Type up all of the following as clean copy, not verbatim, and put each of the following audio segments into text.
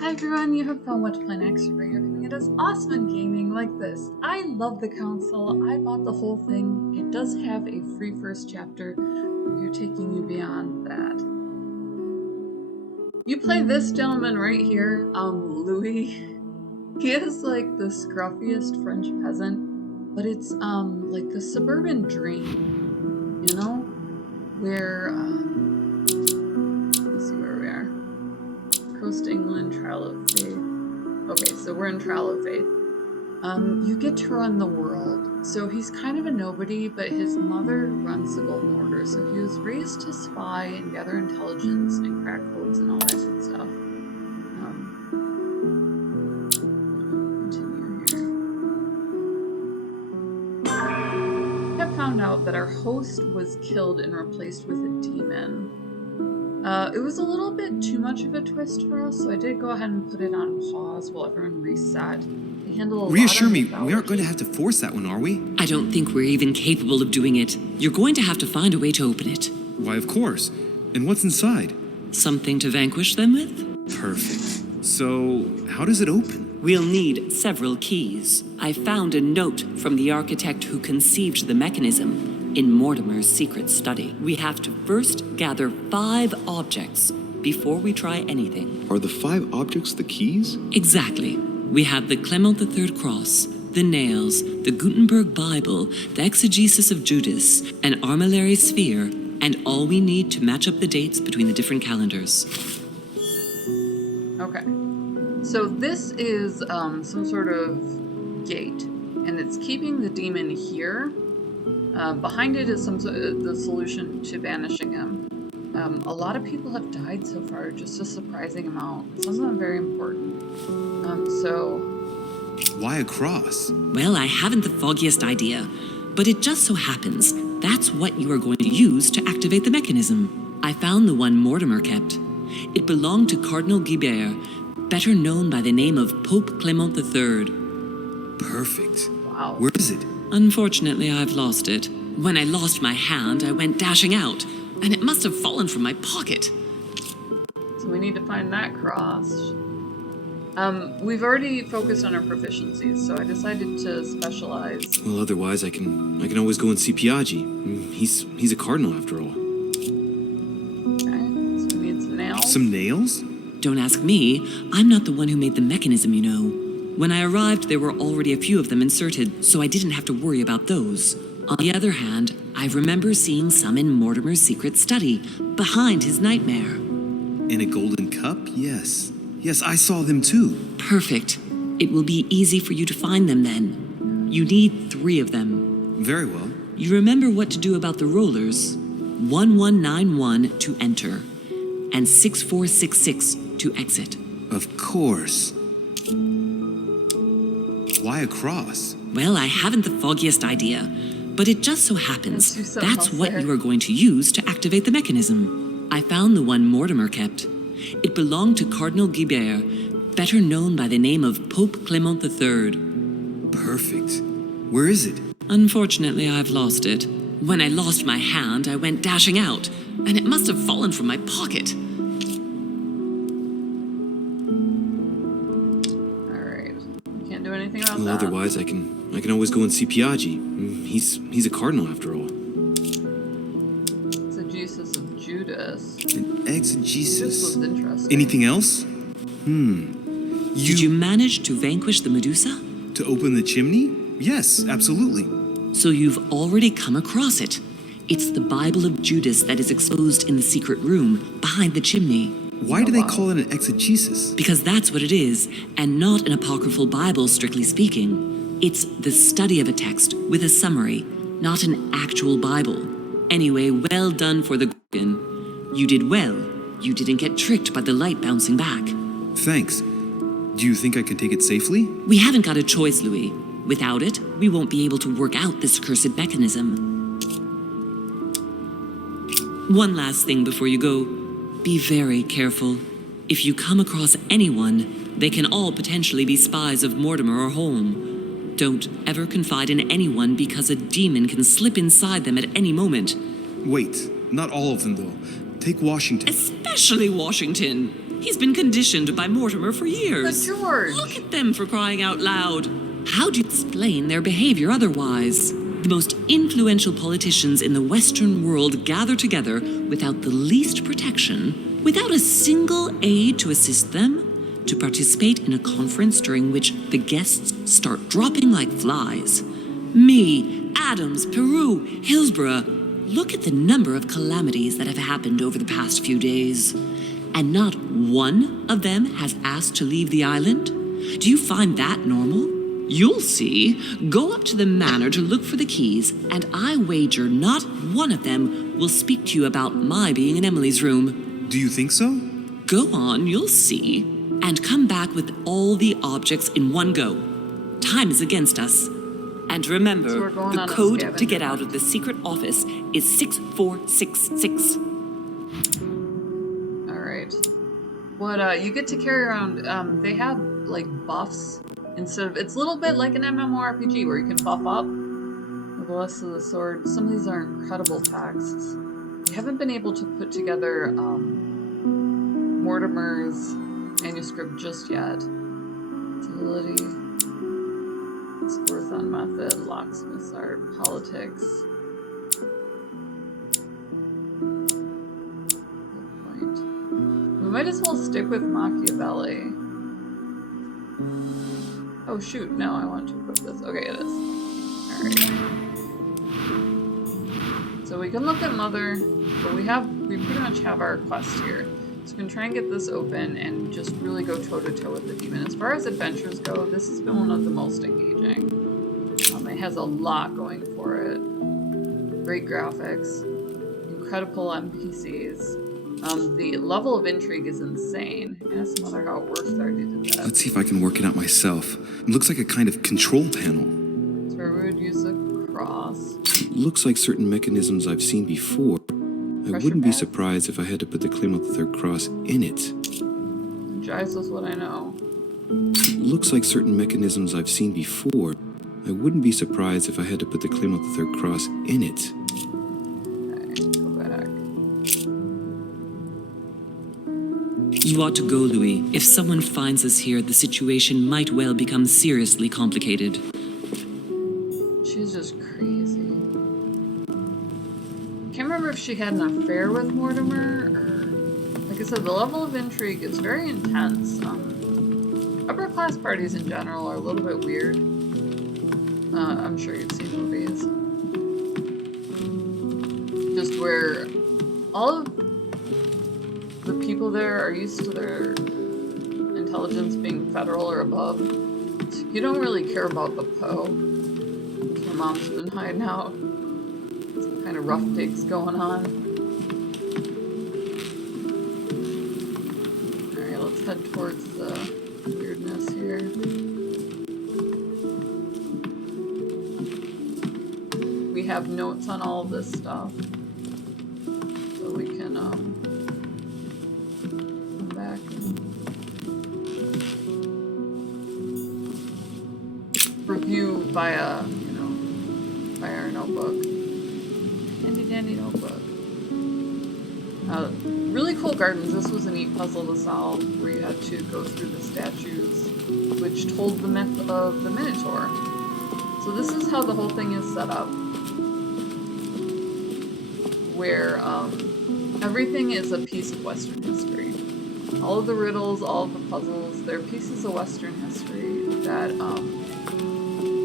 Hi everyone, you have found What Plan X to bring everything. It is awesome in gaming like this. I love the console. I bought the whole thing. It does have a free first chapter. We're taking you beyond that. You play this gentleman right here, Louis. He is like the scruffiest French peasant, but it's like the suburban dream, you know? Where let's see where we are. Coast England, Trial of Faith. Okay, so we're in Trial of Faith. You get to run the world. So he's kind of a nobody, but his mother runs the Golden Order. So he was raised to spy and gather intelligence and crack codes and all that good stuff. Continue here. I found out that our host was killed and replaced with a demon. It was a little bit too much of a twist for us, so I did go ahead and put it on pause while everyone reset. They handle a Reassure lot of me, mythology. we aren't going to have to force that one, are we? I don't think we're even capable of doing it. You're going to have to find a way to open it. Why, of course. And what's inside? Something to vanquish them with? Perfect. So, how does it open? We'll need several keys. I found a note from the architect who conceived the mechanism in Mortimer's secret study. We have to first gather 5 objects before we try anything. Are the 5 objects the keys? Exactly. We have the Clement III cross, the nails, the Gutenberg Bible, the exegesis of Judas, an armillary sphere, and all we need to match up the dates between the different calendars. Okay. So this is some sort of gate, and it's keeping the demon here. Behind it is the solution to banishing him. A lot of people have died so far, just a surprising amount. Some of them very important. So... Why a cross? Well, I haven't the foggiest idea, but it just so happens that's what you are going to use to activate the mechanism. I found the one Mortimer kept. It belonged to Cardinal Guibert, better known by the name of Pope Clement III. Perfect. Wow. Where is it? Unfortunately, I've lost it. When I lost my hand, I went dashing out, and it must have fallen from my pocket. So we need to find that cross. We've already focused on our proficiencies, so I decided to specialize. Well, otherwise I can always go and see Piaggi. He's a cardinal after all. Okay, so we need some nails. Some nails? Don't ask me. I'm not the one who made the mechanism, you know. When I arrived, there were already a few of them inserted, so I didn't have to worry about those. On the other hand, I remember seeing some in Mortimer's secret study, behind his nightmare. And a golden cup? Yes. Yes, I saw them too. Perfect. It will be easy for you to find them then. You need 3 of them. Very well. You remember what to do about the rollers. 1191 to enter, and 6466 to exit. Of course. Why a cross? Well, I haven't the foggiest idea, but it just so happens that's what you are going to use to activate the mechanism. I found the one Mortimer kept. It belonged to Cardinal Guibert, better known by the name of Pope Clement III. Perfect. Where is it? Unfortunately, I've lost it. When I lost my hand, I went dashing out, and it must have fallen from my pocket. Well, that. Otherwise I can always go and see Piaggi. He's a cardinal after all. Exegesis of Judas. An exegesis. This was interesting. Anything else? Did you manage to vanquish the Medusa? To open the chimney? Yes, absolutely. So you've already come across it. It's the Bible of Judas that is exposed in the secret room behind the chimney. Why do they call it an exegesis? Because that's what it is, and not an apocryphal Bible, strictly speaking. It's the study of a text with a summary, not an actual Bible. Anyway, well done for the Gorgon. You did well. You didn't get tricked by the light bouncing back. Thanks. Do you think I can take it safely? We haven't got a choice, Louis. Without it, we won't be able to work out this cursed mechanism. One last thing before you go. Be very careful. If you come across anyone, they can all potentially be spies of Mortimer or Holm. Don't ever confide in anyone because a demon can slip inside them at any moment. Wait, not all of them though. Take Washington. Especially Washington. He's been conditioned by Mortimer for But years. George! Look at them, for crying out loud. How do you explain their behavior otherwise? The most influential politicians in the Western world gather together without the least protection, without a single aid to assist them, to participate in a conference during which the guests start dropping like flies. Me, Adams, Peru, Hillsborough. Look at the number of calamities that have happened over the past few days. And not one of them has asked to leave the island? Do you find that normal? You'll see. Go up to the manor to look for the keys, and I wager not one of them will speak to you about my being in Emily's room. Do you think so? Go on, you'll see. And come back with all the objects in one go. Time is against us. And remember, So we're going the on a code to scavenger get out hunt. of the secret office is 6466. Alright. What, you get to carry around, they have, like, buffs. Instead of, it's a little bit like an MMORPG where you can buff up with the rest of the sword. Some of these are incredible texts. We haven't been able to put together, Mortimer's manuscript just yet. Utility. Scores on method, locksmith's art, politics. Good point. We might as well stick with Machiavelli. Oh shoot, no, I want to equip this. Okay, it is. Alright. So we can look at Mother, but we pretty much have our quest here. So we can try and get this open and just really go toe-to-toe with the demon. As far as adventures go, this has been one of the most engaging. It has a lot going for it. Great graphics, incredible NPCs. The level of intrigue is insane. Ask Mother how it works. I already did that. Let's see if I can work it out myself. It looks like a kind of control panel. So we would use a cross. Looks like certain mechanisms I've seen before. I Pressure wouldn't be pad. surprised if I had to put the claim of the third cross in it. Jives with what I know. Looks like certain mechanisms I've seen before. I wouldn't be surprised if I had to put the claim of the third cross in it. Okay, go back. You ought to go, Louis. If someone finds us here, the situation might well become seriously complicated. She's just crazy. Can't remember if she had an affair with Mortimer, or... Like I said, the level of intrigue is very intense. Upper class parties in general are a little bit weird. I'm sure you've seen movies. Just where all of the people there are used to their intelligence being federal or above. So you don't really care about the Poe. Her mom's been hiding out. Some kind of rough digs going on. Alright, let's head towards the weirdness here. We have notes on all this stuff. So we can come back and review via, via our notebook. Handy dandy notebook. Really cool gardens. This was a neat puzzle to solve where you had to go through the statues which told the myth of the Minotaur. So this is how the whole thing is set up. Where everything is a piece of Western history. All of the riddles, all of the puzzles, they're pieces of Western history that if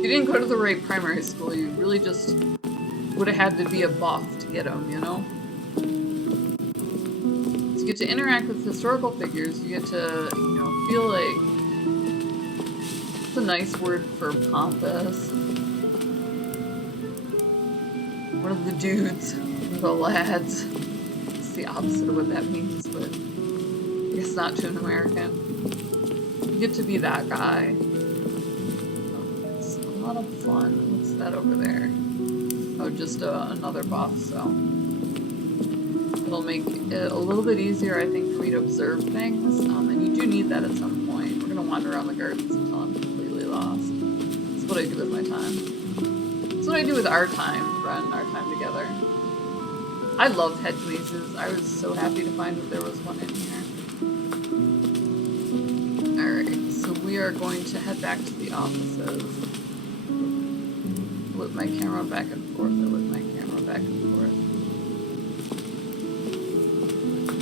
you didn't go to the right primary school, you really just would have had to be a buff to get them, you know? So you get to interact with historical figures, you get to, feel like, it's a nice word for pompous. One of the dudes. The lads. It's the opposite of what that means, but I guess not to an American. You get to be that guy. Oh, it's a lot of fun. What's that over there? Oh, just another buff, so it'll make it a little bit easier, I think, for me to observe things, and you do need that at some point. We're gonna wander around the gardens until I'm completely lost. That's what I do with my time. That's what I do with our time, friend, our time together. I love head mazes. I was so happy to find that there was one in here. are going to head back to the offices. Whip my camera back and forth. I whip my camera back and forth.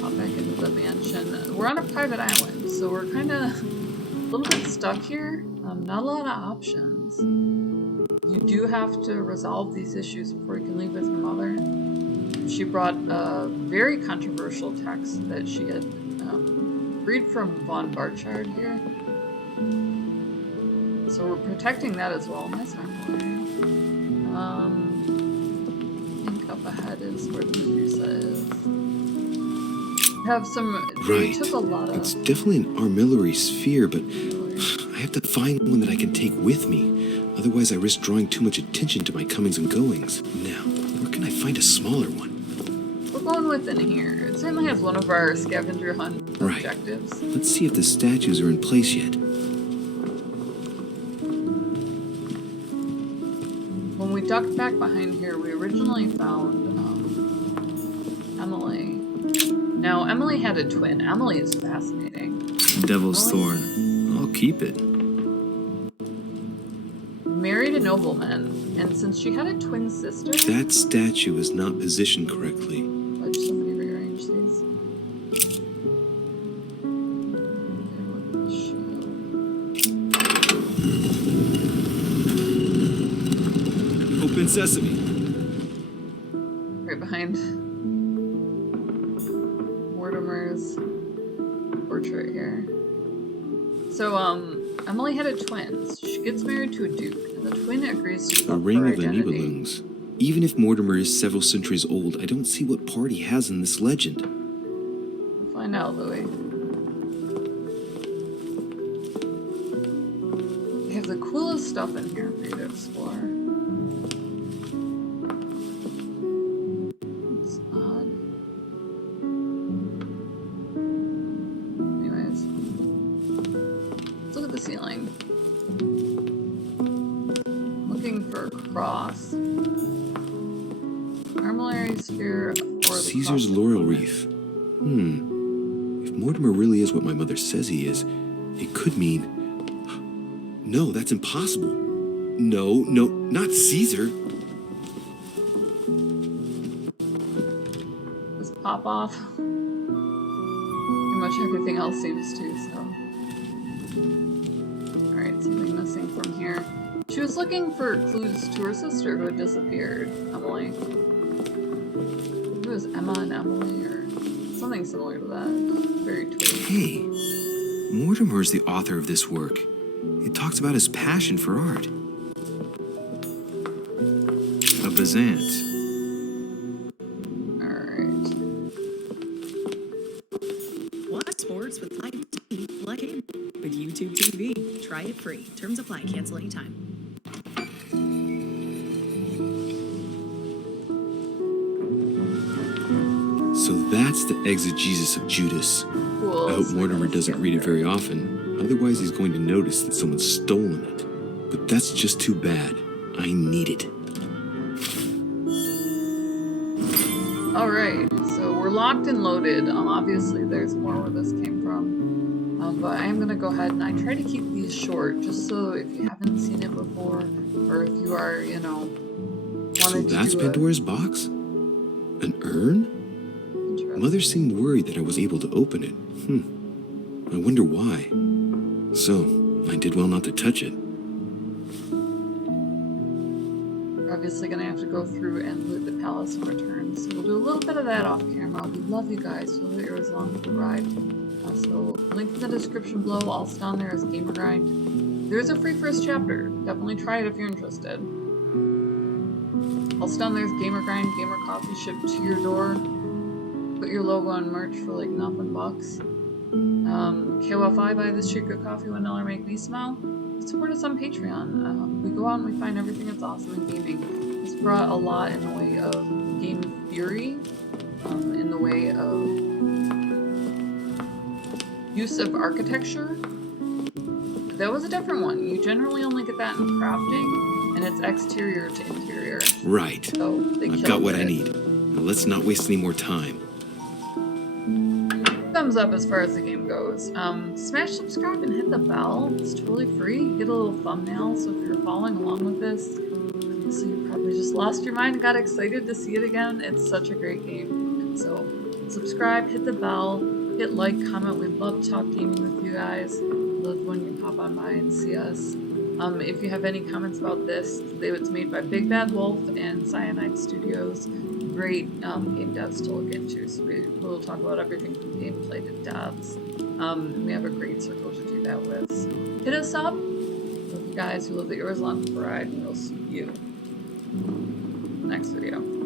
Pop back into the mansion. We're on a private island, so we're kind of a little bit stuck here. Not a lot of options. You do have to resolve these issues before you can leave with your mother. She brought a very controversial text that she had read from Von Barchard here. So we're protecting that as well. Nice armory. I think up ahead is where the Medusa is. Have some. Right. Took a lot of. It's definitely an armillary sphere, but I have to find one that I can take with me. Otherwise, I risk drawing too much attention to my comings and goings. Now, where can I find a smaller one? We're going within here. It certainly has one of our scavenger hunt objectives. Let's see if the statues are in place yet. When we ducked back behind here, we originally found Emily. Now, Emily had a twin. Emily is fascinating. Devil's Thorn. I'll keep it. Married a nobleman, and since she had a twin sister... That statue is not positioned correctly. Let somebody rearrange these. Open sesame. Right behind Mortimer's portrait here. So, Emily had a twin. So she gets married to a duke, and the twin agrees to give A up ring her of the identity. Nibelungs. Even if Mortimer is several centuries old, I don't see what part he has in this legend. We'll find out, Louis. They have the coolest stuff in here for you to explore. It's odd. Anyways. Let's look at the ceiling. Looking for a cross. Armillary sphere or the Caesar's cross. laurel wreath. If Mortimer really is what my mother says he is, it could mean... No, that's impossible. No, not Caesar. Does pop off? Pretty much everything else seems to, so. Alright, something missing from here. She was looking for clues to her sister who had disappeared, Emily. It was Emma and Emily, or something similar to that. Very tweety. Hey, Mortimer's the author of this work. It talks about his passion for art. A Byzant. Alright. Watch sports with live TV like it. With YouTube TV. Try it free. Terms apply. Cancel anytime. So that's the exegesis of Judas. Cool. I hope so Mortimer let's doesn't get read it there. very often. Otherwise, he's going to notice that someone's stolen it. But that's just too bad. I need it. Alright, so we're locked and loaded. Obviously there's more where this came from. But I am going to go ahead and I try to keep these short, just so if you haven't seen it before, or if you are, you know, So wanted to that's do Pandora's box? An urn? Interesting. Mother seemed worried that I was able to open it. I wonder why. So, I did well not to touch it. We're obviously going to have to go through and loot the palace and return, so we'll do a little bit of that off camera. We love you guys, so that you're as long as the ride. So, link in the description below. I'll stay on there as Gamer Grind. There's a free first chapter. Definitely try it if you're interested. I'll stay on there as Gamer Grind, Gamer Coffee shipped to your door. Put your logo on merch for like nothing bucks. KOFI, buy this secret coffee, $1 make me smile. Support us on Patreon. We go out and we find everything that's awesome in gaming. It's brought a lot in the way of game theory, in the way of use of architecture. That was a different one. You generally only get that in crafting, and it's exterior to interior. Right. So they I've killed got what it. I need. Now let's not waste any more time. Thumbs up as far as the game goes. goes. Smash subscribe and hit the bell. It's totally free. You get a little thumbnail, so if you're following along with this, so you probably just lost your mind and got excited to see it again. It's such a great game. So subscribe, hit the bell, hit like, comment. We love talk gaming with you guys. Love when you pop on by and see us. If you have any comments about this, it's made by Big Bad Wolf and Cyanide Studios. Great game devs to look into. So we'll talk about everything from gameplay to devs. And we have a great circle to do that with. So hit us up. Love you guys. We love that you're along for the ride, and we'll see you in the next video.